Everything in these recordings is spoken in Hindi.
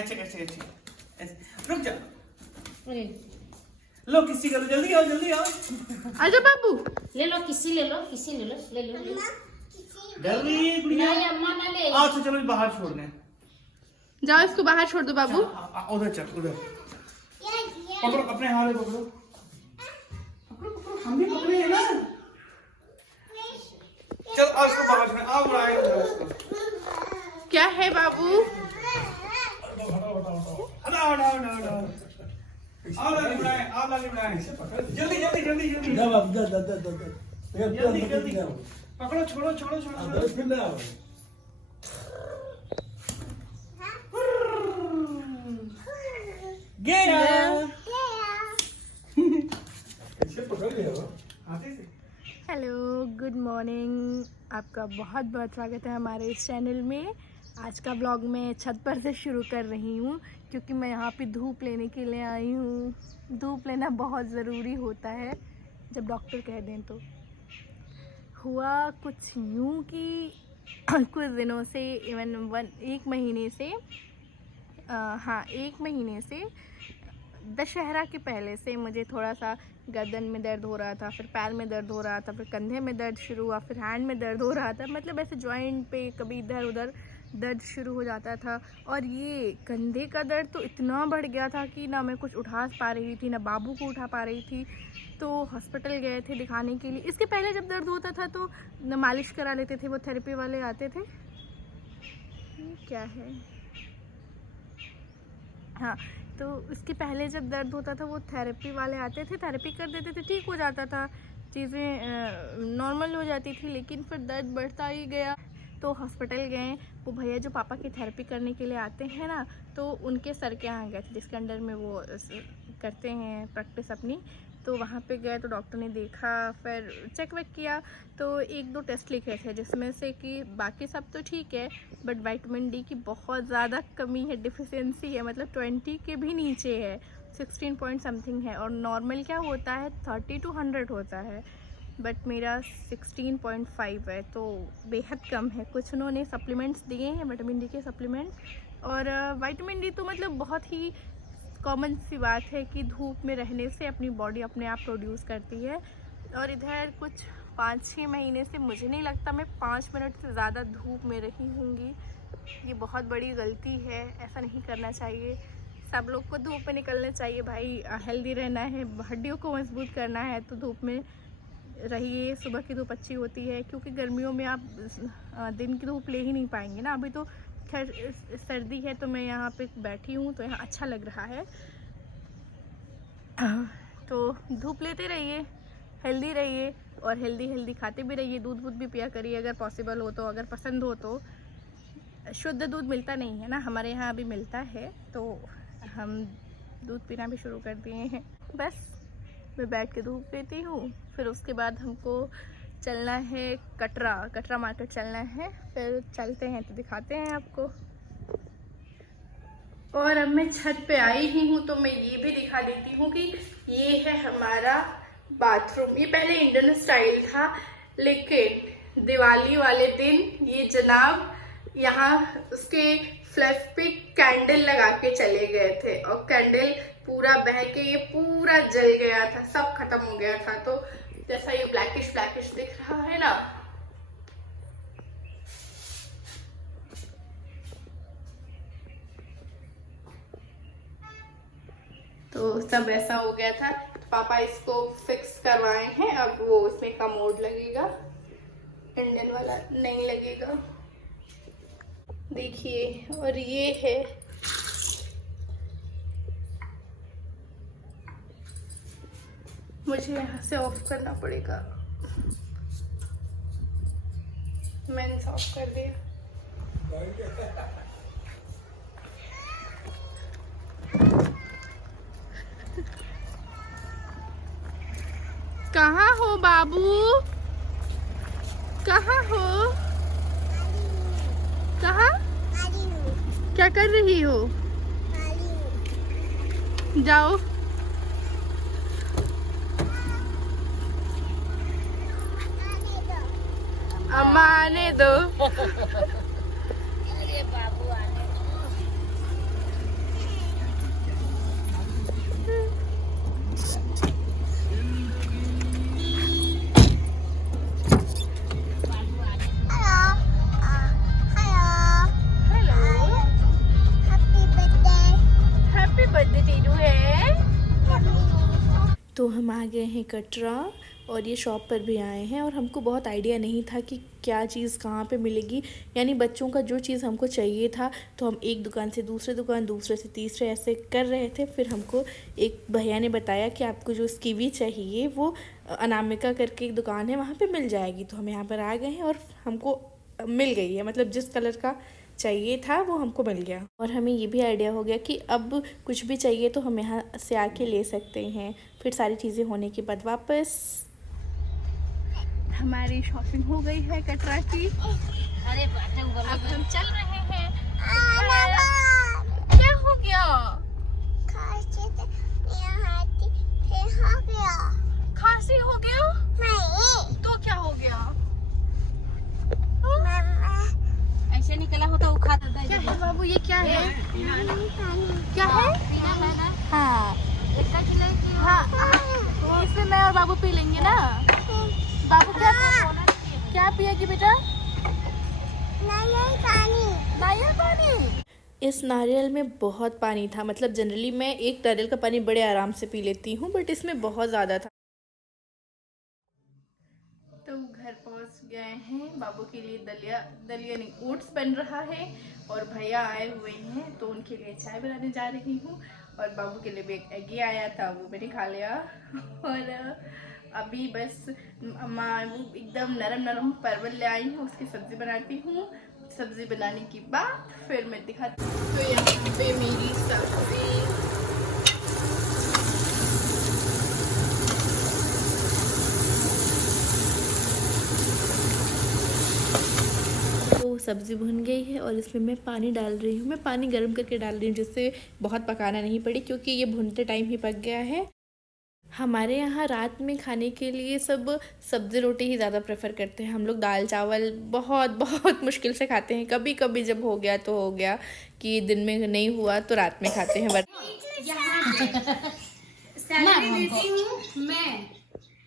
अच्छा अच्छा अच्छा ऐसे रुक जा। लो किसी करो, जल्दी आओ जल्दी आओ। आजा बाबू, ले लो किसी, ले लो किसी, ले लो ले लो ले लो। डर रही है गुड़िया। नहीं अम्मा ना ले। आओ तो चलो बाहर छोड़ने। जाओ इसको बाहर छोड़ दो बाबू। उधर चल उधर। पकड़ो अपने हाथ में पकड़ो। पकड़ो पकड़ो, हम भी पकड़े हैं ना। चल आओ इसको बाहर छोड़, आओ उड़ाएगा इसको। क्या है बाबू? हटाओ हटाओ हटाओ हटाओ। आओ लाली उड़ाए, आओ लाली उड़ाए। जल्दी जल्दी जल्दी जल्दी जल्दी जल्दी पकड़ो, छोड़ो छोड़ो छोड़ो छोड़ो। गया। Hello, good morning. आपका बहुत बहुत स्वागत है हमारे इस चैनल में। आज का ब्लॉग मैं छत पर से शुरू कर रही हूँ क्योंकि मैं यहाँ पे धूप लेने के लिए आई हूँ। धूप लेना बहुत ज़रूरी होता है जब डॉक्टर कह दें तो। हुआ कुछ यूँ कि कुछ दिनों से इवन एक महीने से एक महीने से दशहरा के पहले से मुझे थोड़ा सा गर्दन में दर्द हो रहा था, फिर पैर में दर्द हो रहा था, फिर कंधे में दर्द शुरू हुआ, फिर हैंड में दर्द हो रहा था। मतलब ऐसे जॉइंट पे कभी इधर उधर दर्द शुरू हो जाता था। और ये कंधे का दर्द तो इतना बढ़ गया था कि ना मैं कुछ उठा पा रही थी, ना बाबू को उठा पा रही थी। तो हॉस्पिटल गए थे दिखाने के लिए। इसके पहले जब दर्द होता था तो मालिश करा लेते थे, वो थेरेपी वाले आते थे। ये क्या है? हाँ, तो इसके पहले जब दर्द होता था वो थेरेपी वाले आते थे, थेरेपी कर देते थे, ठीक हो जाता था, चीज़ें नॉर्मल हो जाती थी। लेकिन फिर दर्द बढ़ता ही गया। तो हॉस्पिटल गए। वो भैया जो पापा की थेरेपी करने के लिए आते हैं ना, तो उनके सर के यहाँ गए थे जिसके अंडर में वो करते हैं प्रैक्टिस अपनी। तो वहाँ पे गए तो डॉक्टर ने देखा, फिर चेक वेक किया, तो 1-2 टेस्ट लिखे थे जिसमें से कि बाकी सब तो ठीक है बट विटामिन डी की बहुत ज़्यादा कमी है, डिफिशियंसी है। मतलब 20 के भी नीचे है, 16 पॉइंट समथिंग है। और नॉर्मल क्या होता है 30 to 100 होता है, बट मेरा 16.5 है, तो बेहद कम है। कुछ उन्होंने सप्लीमेंट्स दिए हैं, विटामिन डी के सप्लीमेंट। और विटामिन डी तो मतलब बहुत ही कॉमन सी बात है कि धूप में रहने से अपनी बॉडी अपने आप प्रोड्यूस करती है। और इधर कुछ 5-6 महीने से मुझे नहीं लगता मैं 5 मिनट से ज़्यादा धूप में रही होंगी। ये बहुत बड़ी गलती है, ऐसा नहीं करना चाहिए। सब लोग को धूप में निकलना चाहिए भाई। हेल्दी रहना है, हड्डियों को मजबूत करना है तो धूप में रहिए। सुबह की धूप अच्छी होती है क्योंकि गर्मियों में आप दिन की धूप ले ही नहीं पाएंगे ना। अभी तो खैर सर्दी है तो मैं यहाँ पे बैठी हूँ तो यहाँ अच्छा लग रहा है। तो धूप लेते रहिए, हेल्दी रहिए और हेल्दी खाते भी रहिए। दूध भी पिया करिए अगर पॉसिबल हो तो, अगर पसंद हो तो। शुद्ध दूध मिलता नहीं है ना, हमारे यहाँ अभी मिलता है तो हम दूध पीना भी शुरू कर दिए हैं। बस मैं बैठ के धूप लेती हूँ। फिर उसके बाद हमको चलना है कटरा मार्केट चलना है। फिर चलते हैं तो दिखाते हैं आपको। और अब मैं छत पे आई ही हूँ तो मैं ये भी दिखा देती हूँ कि ये है हमारा बाथरूम। ये पहले इंडियन स्टाइल था, लेकिन दिवाली वाले दिन ये जनाब यहाँ उसके फ्लैश पे कैंडल लगा के चले गए थे और कैंडल पूरा बह के ये पूरा जल गया था, सब खत्म हो गया था। तो जैसा ये ब्लैकिश दिख रहा है ना, तो सब ऐसा हो गया था। पापा इसको फिक्स करवाए हैं, अब वो इसमें कमोड लगेगा, इंडियन वाला नहीं लगेगा। देखिए, और ये है मुझे यहाँ से ऑफ करना पड़ेगा। मैंने ऑफ कर दिया। कहाँ हो बाबू? कहाँ हो? कहाँ? क्या कर रही हो? जाओ। अम्मा आने दो। तो हम आ गए हैं कटरा और ये शॉप पर भी आए हैं और हमको बहुत आइडिया नहीं था कि क्या चीज़ कहाँ पे मिलेगी। यानी बच्चों का जो चीज़ हमको चाहिए था तो हम एक दुकान से दूसरे दुकान, दूसरे से तीसरे ऐसे कर रहे थे। फिर हमको एक भैया ने बताया कि आपको जो स्कीवी चाहिए वो अनामिका करके एक दुकान है, वहाँ पे मिल जाएगी। तो हम यहाँ पर आ गए हैं और हमको मिल गई है, मतलब जिस कलर का चाहिए था वो हमको मिल गया। और हमें ये भी आइडिया हो गया कि अब कुछ भी चाहिए तो हम यहाँ से आके ले सकते हैं। फिर सारी चीज़ें होने के बाद वापस हमारी शॉपिंग हो गई है कटरा की। अरे अब हम चल रहे हैं। क्या हो गया? खांसी हो गया? तो क्या हो गया? ऐसे निकला होता वो खाता था। क्या है बाबू, ये क्या है? क्या है? हाँ हाँ, इसमें मैं और बाबू पी लेंगे ना। बाबू क्या पिएगी बेटा? नारियल पानी। इस नारियल में बहुत पानी था, मतलब जनरली मैं एक नारियल का पानी बड़े आराम से पी लेती हूँ, बट इसमें बहुत ज़्यादा था। तो घर पहुँच गए हैं। बाबू के लिए दलिया नहीं, ओट्स बन रहा है और भैया आए हुए हैं तो उनके लिए चाय बनाने जा रही हूँ। और बाबू के लिए भी एक एग आया था, वो मैंने खा लिया। और अभी बस माँ वो एकदम नरम नरम परवल ले आई हूँ, उसकी सब्ज़ी बनाती हूँ। सब्ज़ी बनाने के बाद फिर मैं दिखाती हूँ। तो यहाँ पे मेरी सब्ज़ी सब्ज़ी भुन गई है और इसमें मैं पानी डाल रही हूँ। मैं पानी गर्म करके डाल रही हूँ जिससे बहुत पकाना नहीं पड़े, क्योंकि ये भुनते टाइम ही पक गया है। हमारे यहाँ रात में खाने के लिए सब सब्ज़ी रोटी ही ज़्यादा प्रेफर करते हैं। हम लोग दाल चावल बहुत बहुत मुश्किल से खाते हैं। कभी कभी जब हो गया तो हो गया, कि दिन में नहीं हुआ तो रात में खाते हैं। सैलरी देती हूँ मैं,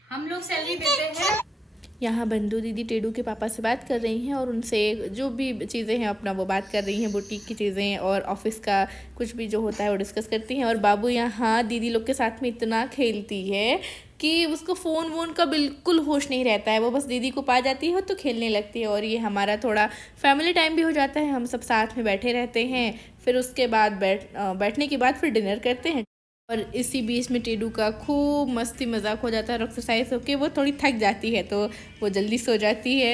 हम लोग सैलरी देते हैं। यहाँ बंधु दीदी टेडू के पापा से बात कर रही हैं और उनसे जो भी चीज़ें हैं अपना वो बात कर रही हैं, बुटीक की चीज़ें और ऑफिस का कुछ भी जो होता है वो डिस्कस करती हैं। और बाबू यहाँ दीदी लोग के साथ में इतना खेलती है कि उसको फ़ोन वोन का बिल्कुल होश नहीं रहता है। वो बस दीदी को पा जाती है तो खेलने लगती है। और ये हमारा थोड़ा फैमिली टाइम भी हो जाता है, हम सब साथ में बैठे रहते हैं। फिर उसके बाद बैठने के बाद फिर डिनर करते हैं। और इसी बीच में टेडू का खूब मस्ती मजाक हो जाता है और एक्सरसाइज होके वो थोड़ी थक जाती है तो वो जल्दी सो जाती है।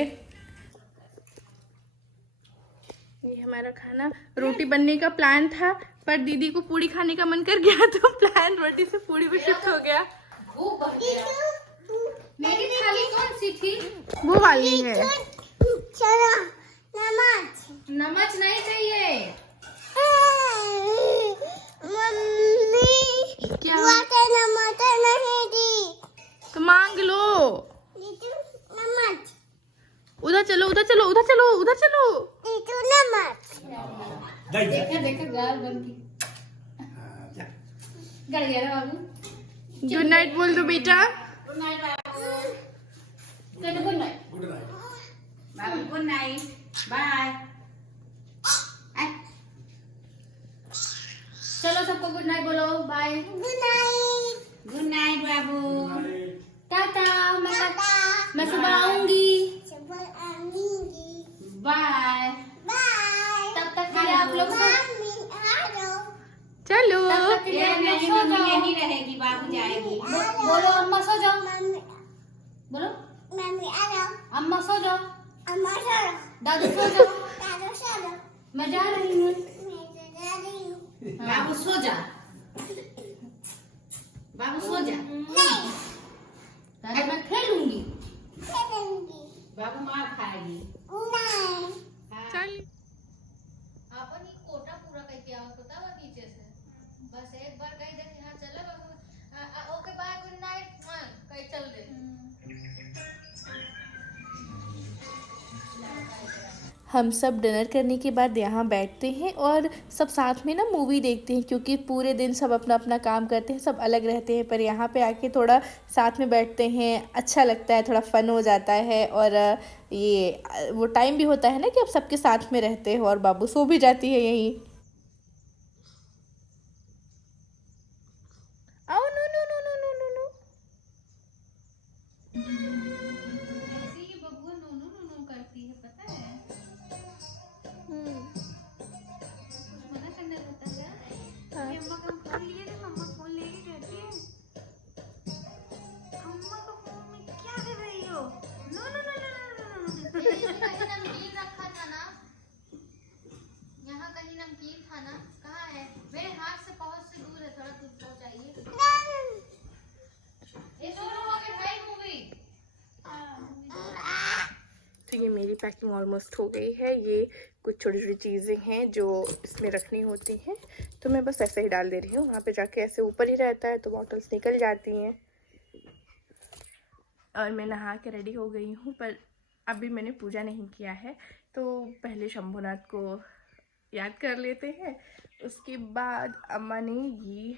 ये हमारा खाना, रोटी बनने का प्लान था पर दीदी को पूड़ी खाने का मन कर गया तो प्लान रोटी से पूड़ी पे शिफ्ट हो गया। मेरी थाली कौन सी थी? वो वाली है। नमक नहीं चाहिए। क्या? तो मांग लो। उधर चलो उधर चलो उधर चलो उधर चलो। देखा देखा गाल बनती गड़ गया ना बाबू। गुड नाइट बोल दो बेटा। गुड नाइट बाबू। चलो गुड नाइट। बाबू गुड नाइट, बाय। चलो सबको गुड नाइट बोलो, बाय। गुड नाइट बाबू, टाटा। मैं सुबह आऊंगी, बाय। तब तक के लिए आप लोग चलो यही रहेगी, बाबू जाएगी। बोलो अम्मा सो जाओ, बोलो अम्मा सो जाओ, दादू सो जाओ, मैं जा रही हूँ। बाबू सो जा, बाबू सो जा। मैं खेलूंगी, बाबू मार खाएगी। अपन ही कोटा पूरा करके आओ, पता वो नीचे से बस एक बार कह दे कि हाँ चलो बाबू, ओके बाय गुड नाइट, कहीं चल दे। हम सब डिनर करने के बाद यहाँ बैठते हैं और सब साथ में ना मूवी देखते हैं, क्योंकि पूरे दिन सब अपना अपना काम करते हैं, सब अलग रहते हैं। पर यहाँ पे आके थोड़ा साथ में बैठते हैं, अच्छा लगता है, थोड़ा फन हो जाता है। और ये वो टाइम भी होता है ना कि अब सबके साथ में रहते हैं। और बाबू सो भी जाती है यहीं। आओ no no no no no no no. Packing almost हो गई है। ये कुछ छोटी छोटी चीज़ें हैं जो इसमें रखनी होती हैं, तो मैं बस ऐसे ही डाल दे रही हूँ। वहाँ पे जाके ऐसे ऊपर ही रहता है तो बॉटल्स निकल जाती हैं। और मैं नहा के रेडी हो गई हूँ, पर अभी मैंने पूजा नहीं किया है, तो पहले शंभुनाथ को याद कर लेते हैं। उसके बाद अम्मा ने ये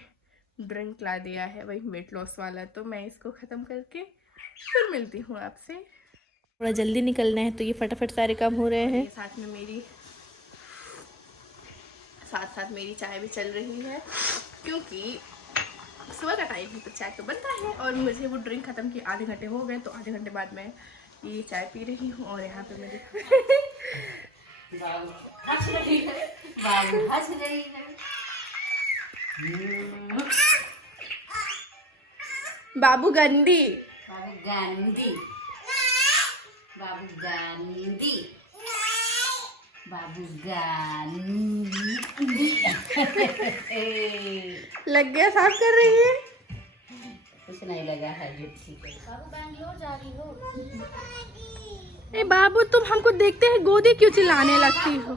ड्रिंक ला दिया है, वही वेट लॉस वाला, तो मैं इसको ख़त्म करके फिर मिलती हूँ आपसे। थोड़ा जल्दी निकलना है तो ये फटाफट सारे काम हो रहे हैं। साथ साथ मेरी चाय भी चल रही है, क्योंकि सुबह का टाइम है तो चाय तो बनता है। और मुझे वो ड्रिंक ख़त्म किए आधे घंटे हो गए, तो आधे घंटे बाद मैं ये चाय पी रही हूँ। और यहाँ पे मेरे बाबू गंदी लग गया, साफ कर रही है। कुछ नहीं लगा है। बाबू बैंगलोर जा रही हो? ए बाबू, तुम हमको देखते हैं गोदी क्यों चिल्लाने लगती हो?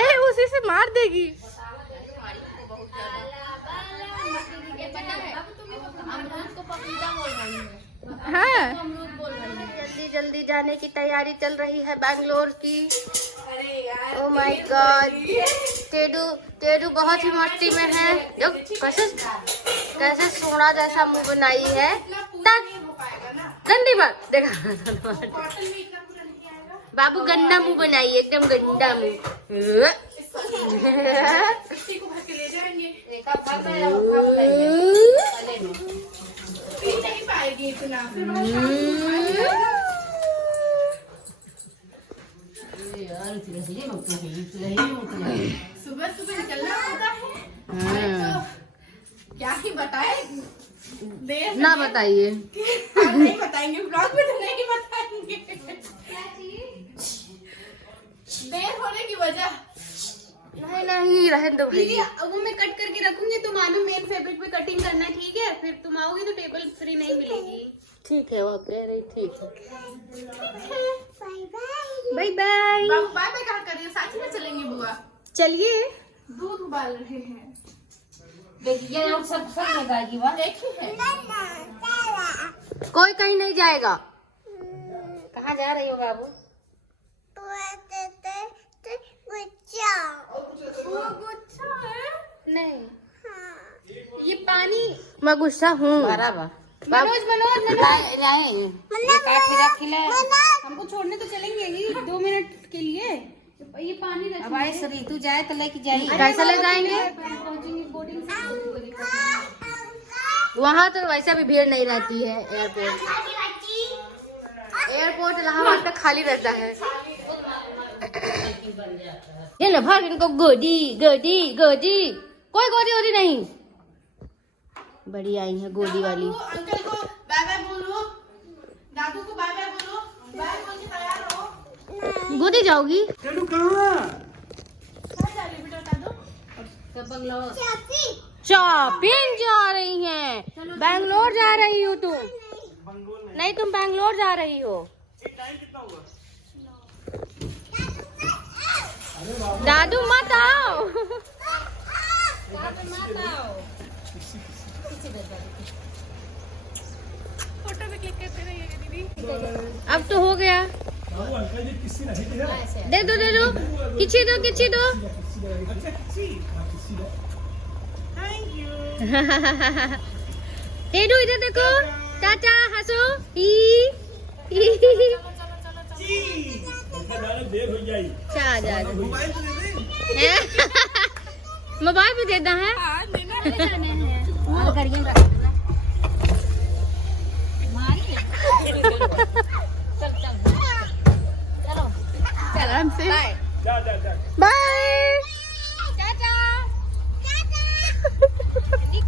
ए उसी से मार देगी। हाँ, जल्दी जल्दी जाने की तैयारी चल रही है बैंगलोर की। ओह माय गॉड, टेडू बहुत ही मस्ती में है। कैसे सोना जैसा मुंह बनाई है। गंदी बात देखा, बाबू गंदा मुंह बनाई, एकदम गंदा मुंह। सुबह सुबह निकलना होता है, तो क्या ही बताए। ना बताइए। नहीं बताएंगे, ब्लॉग में तो नहीं बताएंगे। देर होने की वजह नहीं रहने दो भैया। वो मैं कट करके रखूंगी, तुम आलू मेन फैब्रिक पे कटिंग करना, ठीक है? फिर तुम आओगी तो टेबल फ्री नहीं मिलेगी। ठीक है, वो कह रही ठीक है। Bye bye. बाय बाय कहाँ कर रही हो? साथ में चलेंगे बुआ। चलिए, दूध उबाल रहे हैं। देखिए सब लगाएगी वहाँ। देखिए, कोई कहीं नहीं जाएगा। कहाँ जा रही हो बाबू? नहीं, ये पानी। मैं गुस्सा हूँ। मनोज हमको छोड़ने तो चलेंगे ही 2 मिनट के लिए। ये पानी अब आए ऋतु जाए तो लेके जाएंगे। कैसे ले जाएंगे? वहाँ तो वैसा भी भीड़ नहीं रहती है। एयरपोर्ट इलाहाबाद तक खाली रहता है। ये ना भाग इनको गोदी गोदी गोदी, कोई गोदी वोदी नहीं। बड़ी आई है गोदी वाली। अंकल को बाय बाय बोलो, दादू को बाय बाय बोलो, बाय बोल के तैयार हो। गोदी जाओगी? टेडू कहाँ? कहाँ जा रही बेटा दादू? शॉपिंग जा रही हैं। बैंगलोर जा रही हो तुम? नहीं, तुम बैंगलोर जा रही हो। टाइम कितना हुआ? दादू मत आओ। फोटो में क्लिक करते रहिएगा दीदी। अब तो हो गया। बाबू अंकल जी किसी नहीं दिया। दे दो किसी दो अच्छा किसी दो। Thank you. टेडू इधर देखो, चाचा हंसो। देर हो जाएगी। जा मोबाइल तो दे दे। मोबाइल भी देना है। आराम से। जा बाय।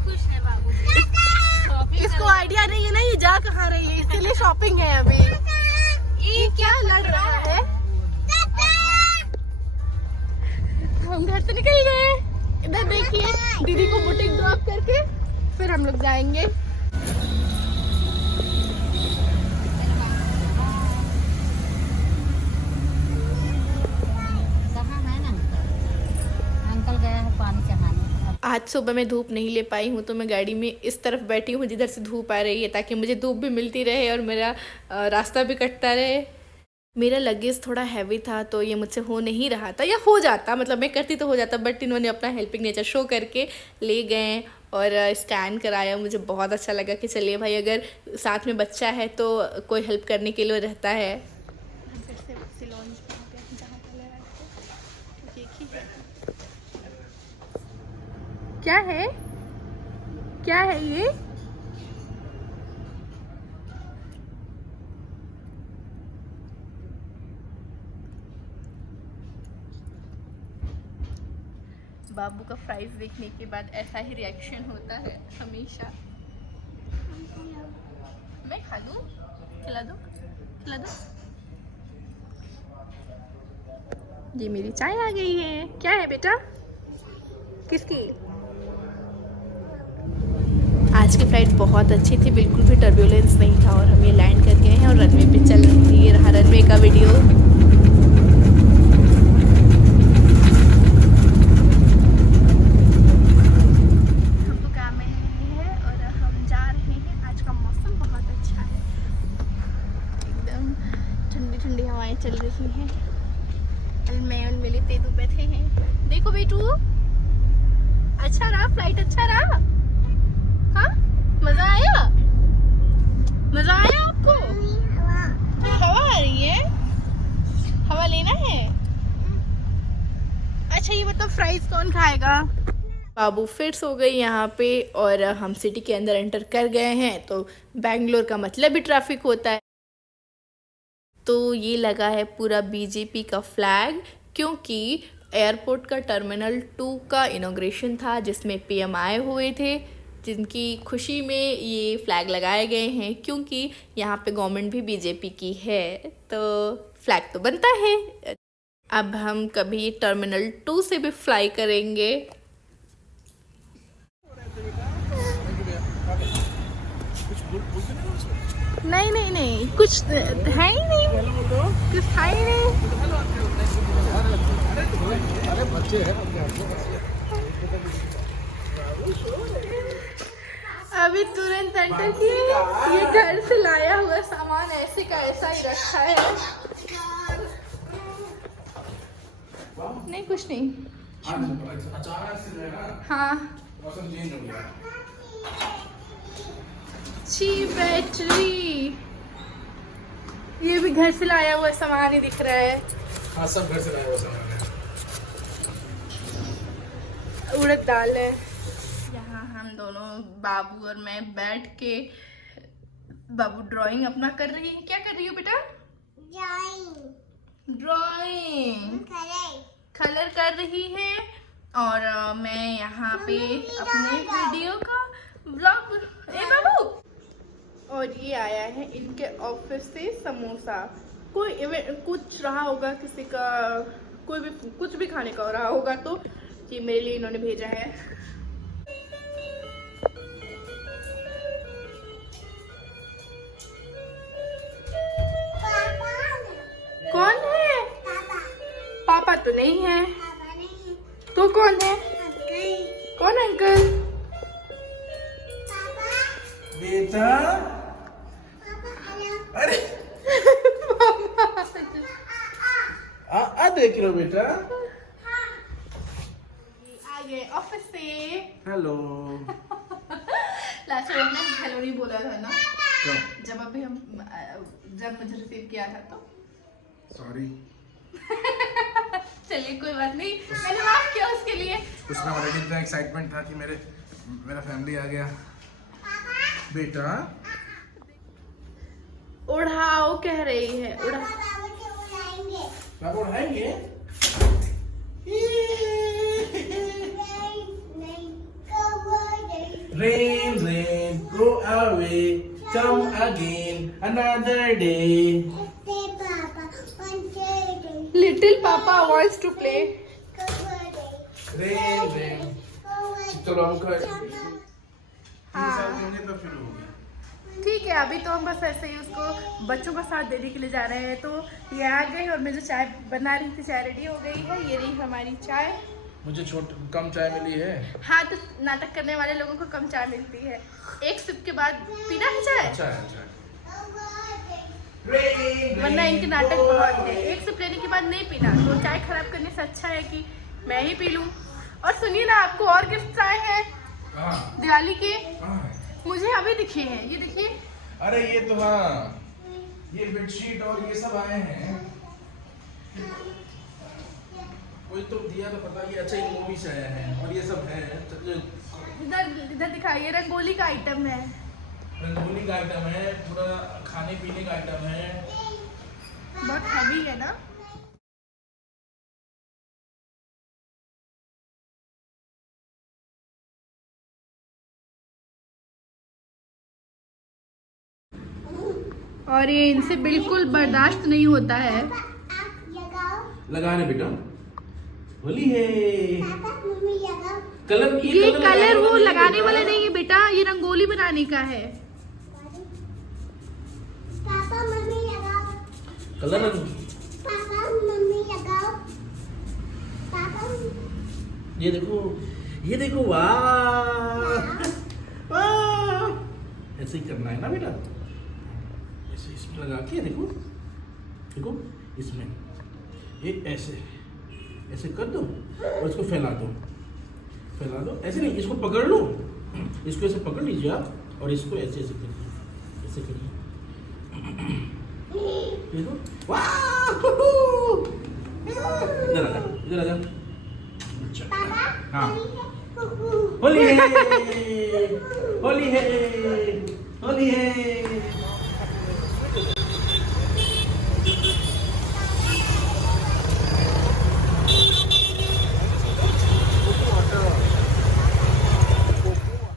खुश है बाबू। इसको आइडिया नहीं है ना ये जा कहाँ रही है, इसीलिए शॉपिंग है अभी। ये क्या लड़ रहा है? हम घर से निकल गए। इधर देखिए, दीदी को बुटीक ड्रॉप करके फिर हम लोग जाएंगे। आज सुबह मैं धूप नहीं ले पाई हूँ, तो मैं गाड़ी में इस तरफ बैठी हूँ जिधर से धूप आ रही है, ताकि मुझे धूप भी मिलती रहे और मेरा रास्ता भी कटता रहे। मेरा लगेज थोड़ा हैवी था, तो ये मुझसे हो नहीं रहा था, या हो जाता, मतलब मैं करती तो हो जाता, बट इन्होंने अपना हेल्पिंग नेचर शो करके ले गए और स्कैन कराया। मुझे बहुत अच्छा लगा कि चलिए भाई, अगर साथ में बच्चा है तो कोई हेल्प करने के लिए रहता है। क्या है, क्या है ये? बाबू का फ्राइज देखने के बाद ऐसा ही रिएक्शन होता है हमेशा। मैं खा दूँ? खिला दो, खिला दो। ये मेरी चाय आ गई है। क्या है बेटा, किसकी? आज की फ्लाइट बहुत अच्छी थी, बिल्कुल भी टर्बुलेंस नहीं था, और हम ये लैंड कर गए हैं और रनवे पे चल रही थी। ये रहा रनवे का वीडियो। हमको कार में है और हम जा रहे हैं। आज का मौसम बहुत अच्छा है, एकदम ठंडी ठंडी हवाएं चल रही हैं। मैं और मेरे तेदू बैठे हैं। देखो बेटू, अच्छा रहा फ्लाइट, अच्छा रहा? हाँ, मजा आया? मजा आया आपको? हवा आ रही है, हवा लेना है? अच्छा ये मतलब फ्राइज कौन खाएगा? बाबू फिर सो गई यहाँ पे, और हम सिटी के अंदर एंटर कर गए हैं। तो बेंगलोर का मतलब भी ट्रैफिक होता है। तो ये लगा है पूरा बीजेपी का फ्लैग, क्योंकि एयरपोर्ट का टर्मिनल 2 का इनॉग्रेशन था, जिसमें पीएम आए हुए थे, जिनकी खुशी में ये फ्लैग लगाए गए हैं। क्योंकि यहाँ पे गवर्नमेंट भी बीजेपी की है, तो फ्लैग तो बनता है। अब हम कभी टर्मिनल 2 से भी फ्लाई करेंगे। नहीं नहीं नहीं, कुछ है ही नहीं, कुछ है ही नहीं। अरे बच्चे हैं। अभी तुरंत एंटर किए। ये घर से लाया हुआ सामान ऐसे का ऐसा ही रखा है। नहीं कुछ नहीं। हाँ, अच्छी बैटरी। ये भी घर से लाया हुआ सामान ही दिख रहा है। हाँ, सब घर से लाया हुआ सामान है। उड़द दाल है। यहाँ हम दोनों, बाबू और मैं, बैठ के, बाबू ड्राइंग अपना कर रही है। क्या कर रही हो बेटा? ड्राइंग कलर कर रही है। और मैं यहाँ पे अपने वीडियो का व्लॉग। ए बाबू, और ये आया है इनके ऑफिस से समोसा। कोई कुछ रहा होगा, किसी का कोई भी कुछ भी खाने का रहा होगा, तो ये मेरे लिए इन्होंने भेजा है। कौन है? पापा तो नहीं है। तो कौन है? कौन अंकल? बेटा, अरे आ देख लो बेटा। आगे ऑफिस से। हेलो। लास्ट टाइम हमने हेलो नहीं बोला था ना, कब? जब मुझे रिसीव किया था तो। सॉरी। चलिए कोई बात नहीं, मैंने माफ किया उसके लिए। कुछ ना, ऑलरेडी इतना एक्साइटमेंट था कि मेरा फैमिली आ गया। बेटा, उड़ाओ कह रही है। पापा उड़ाएंगे? Rain, rain, go away, come again, another day. Little Papa wants to play. चलो हम हाँ ठीक है, अभी तो हम बस ऐसे ही उसको बच्चों का साथ देने के लिए जा रहे हैं। तो ये आ गए और मैं जो चाय बना रही थी, चाय रेडी हो गई है। ये रही हमारी चाय। मुझे कम चाय मिली है। हाँ, तो नाटक करने वाले लोगों को कम चाय मिलती है। एक सिप के बाद पीना है चाय, अच्छा है, अच्छा है। वरना इनके नाटक बहुत है। एक सिप लेने के बाद नहीं पीना, तो चाय खराब करने से अच्छा है कि मैं ही पी लूं। और सुनिए ना, आपको और गिफ्ट आए हैं दिवाली के। मुझे अभी दिखे हैं, ये देखिए। अरे ये तो हाँ, ये बेडशीट और ये सब आए हैं। कोई तो दिया तो पता कि अच्छा, ये मूवी से आया है और ये सब है। इधर दिखाइए, रंगोली का आइटम है। रंगोली का आइटम है, पूरा खाने पीने का आइटम है। बहुत हैवी है ना। और ये इनसे बिल्कुल बर्दाश्त नहीं होता है। लगा रहे बेटा, होली है। कलर ये कलर वो लगाने वाला नहीं है बेटा, ये रंगोली बनाने का है। पापा मम्मी लगाओ। कलर पापा मम्मी लगाओ। पापा ये देखो, वाह वाह। ऐसे ही करना है ना बेटा, ऐसे इसमें लगा के देखो इसमें ये ऐसे कर दो और इसको फैला दो। ऐसे नहीं, इसको पकड़ लो, इसको ऐसे पकड़ लीजिए आप और इसको ऐसे करिए। देखो, वाह, इधर आ जा। हाँ, होली है।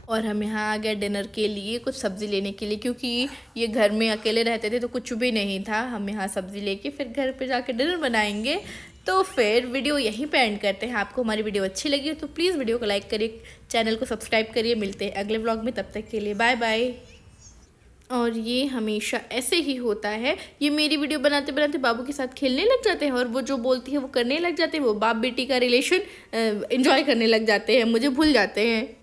और हम यहाँ आ गए डिनर के लिए, कुछ सब्ज़ी लेने के लिए, क्योंकि ये घर में अकेले रहते थे तो कुछ भी नहीं था। हम यहाँ सब्ज़ी लेके फिर घर पे जाके डिनर बनाएंगे। तो फिर वीडियो यहीं पे एंड करते हैं। आपको हमारी वीडियो अच्छी लगी हो तो प्लीज़ वीडियो को लाइक करिए, चैनल को सब्सक्राइब करिए। मिलते हैं अगले व्लॉग में, तब तक के लिए बाय बाय। और ये हमेशा ऐसे ही होता है, ये मेरी वीडियो बनाते बनाते बाबू के साथ खेलने लग जाते हैं और वो जो बोलती है वो करने लग जाते हैं। वो बाप बेटी का रिलेशन एंजॉय करने लग जाते हैं, मुझे भूल जाते हैं।